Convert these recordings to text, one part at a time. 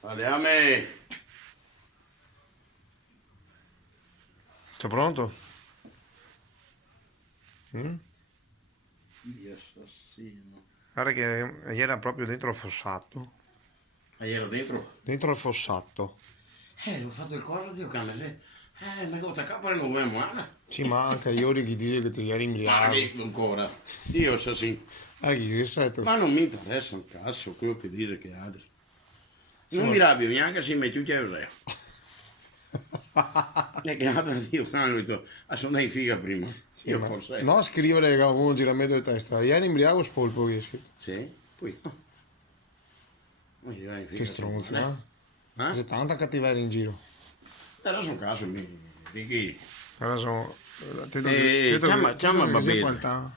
Parliamo. Sei pronto? Dio assassino. Guarda che ieri era proprio dentro il fossato. Ma ero dentro? Dentro il fossato. Ho fatto il corso di cane. Ma cosa capare non vuoi muovere? Ci manca, Iori che dice che ti ieri Ma imbriaco. dico ancora. Dio assassino. Guarda che sei tu. Ma non mi interessa un cazzo quello che dice che altri. Non mi rabbio neanche se mi tu c'è Euseo. E che altro io ho detto, sono in figa prima. Io Ma- forse. No, scrivere con un giramento di testa. Ieri imbriaco spolpo che hai scritto. Sì, poi. Ma io in figa Che stronzo, prima. eh? C'è tanta cattiveria in giro. Allora sono caso di chi? Allora sono... chiama Babete. Qualità.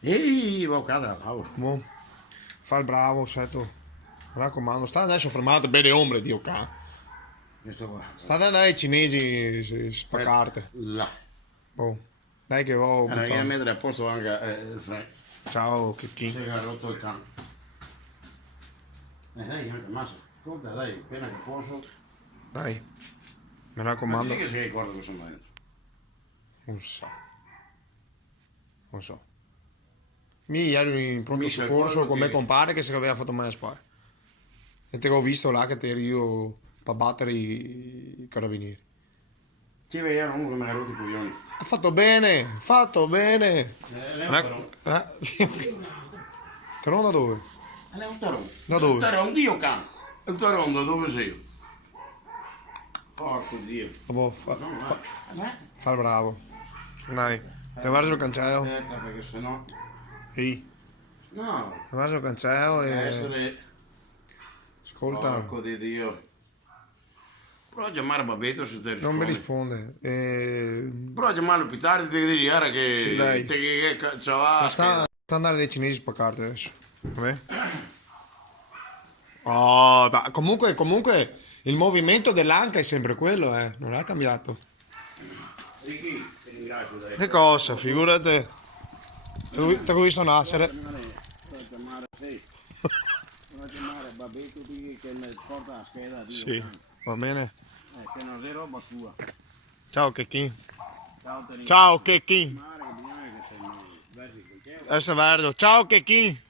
Ehi, va cara, Boh. Fa il bravo, sai tu. Mi raccomando, sta adesso fermate bene ombre, Dio ca. Questo qua. State ad andare ai cinesi spaccarte. Là. Boh. Dai che ho Allora, io mettere a posto anche il freno. Ciao, che chi? Si è rotto il cane. Dai, anche massa. Ascolta, dai, appena che posso. Dai. Mi Ma raccomando. che si ricorda che sono dentro? Non so. Non so. Mi ieri in pronto Mi soccorso ricordo con me che- compare che si aveva fatto male a spare. E te l'ho visto là che ti eri io per battere i carabinieri. Ci vediamo uno che mi ha rotto i coglioni. Ha fatto bene, fatto bene. Sì. Però da dove? È un taron. Da dove? Un taron, Dio cane. Un taron da dove sei? Porco Dio. Vabbè, fa il bravo. Dai, te guardi il cancello. Aspetta, perché sennò. Ehi, No, te guardi il cancello deve e... essere. Ascolta, Porco di Dio. Prova a chiamare Babetto se te non mi risponde. risponde. Prova a chiamarlo più tardi e ti dire che. Sì, dai. Che cazzo Sta andare dai cinesi a spaccarti adesso. Vabbè. Oh, ma comunque il movimento dell'anca è sempre quello, non è cambiato. Di chi? Ti ringrazio, dai. Che cosa, figurate. Te ho visto nascere. Prova a chiamare, sì. Prova a chiamare Babetto che mi porta la scheda di Sì, va bene. che non è roba sua. Ciao Checchi. Ciao, te Ciao Checchi. ringrazio che sei verdi, perché Adesso è verde. Ciao Checchi.